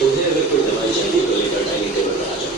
तुम्हें अगर कोई दवाई चाहिए तो लेकर डाइनिंग टेबल पर आ जाओ।